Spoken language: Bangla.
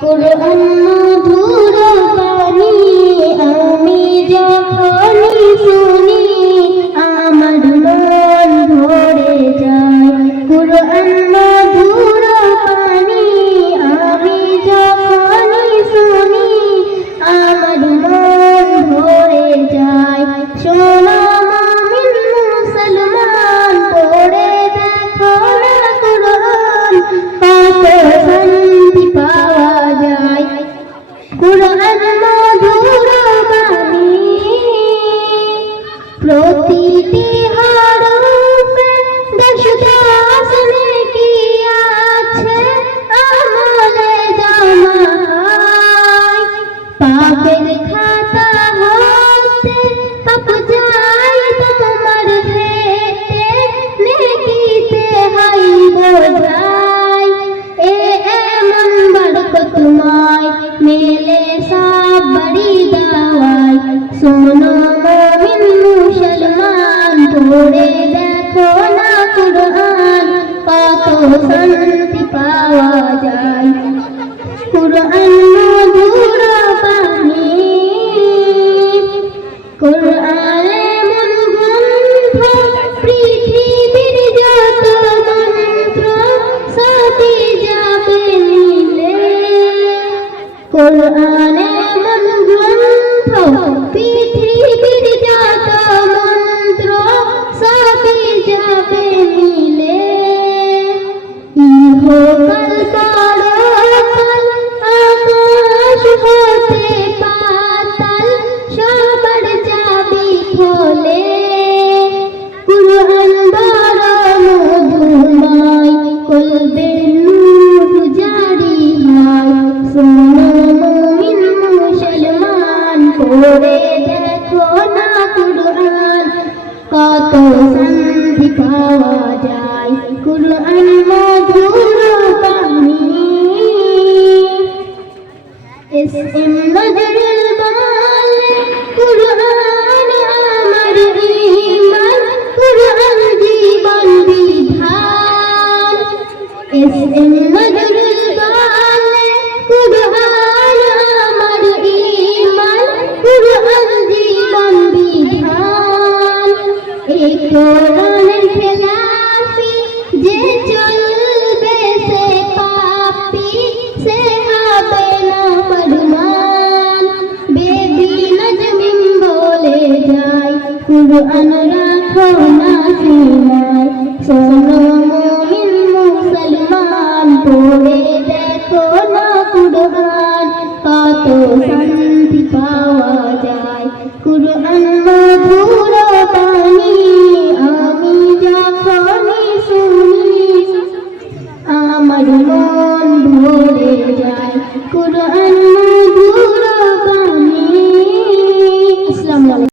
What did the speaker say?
কুরআন মধুর বাণী আমি যখনই শুনি আমার মন ভরে যায়। কুরআন মধুর বাণী আমি যখনই শুনি আমার মন ভরে যায়। শোনো মুমিন মুসলমান, পড়ে দেখো না কুরআন, কত শান্তি পাওয়া যায়। কুরআন মধুর বাণী প্রতিটি হরফে দশ দশ নেকি আছে, আমলে জমা হয়। পাপের খাতা হতে পাপ যায় তোমার হেতে, নেকিতে হয় বোঝাই। এমন বরকতময় মেলে সব বড়ি দাওয়াই। শোনো মুমিন মুসলমান, পড়ে দেখো না কুরআন, কত শান্তি পাওয়া যায়। কুরআন মধুর বাণী কুরআন এমন গ্রন্থ, পৃথিবীর যত মন্ত্র সবই যাবে মিলে। কুরআন এমন গ্রন্থ, পৃথিবীর যত মন্ত্র সবই যাবে মিলে। ইহকাল পরকাল আকাশ হতে পাতাল সবার চাবি খোলে। কুরআন বড় মধুময়, কলবে নূর জারি হয়। শোনো মুমিন মুসলমান, পড়ে দেখো না কুরআন, কত শান্তি পাওয়া যায়। কুরআন মধুর বাণী এসএম নজরুল বলে, কুরআন আমার ঈমান, কুরআন জীবন বিধান। এসএম নজরুল বলে, কুরআন আমার ঈমান, কুরআন জীবন বিধান। এই কোরআনের খেলাফি যে চলবে সে পাপী, সে হবে না ফরমান। বেবি নজমিন বলে যায়, কুরআন রাখো না সিনায়। শোনো মুমিন মুসলমান, পড়ে দেখো না কুরআন, কত শান্তি পাওয়া যায়। কুরআন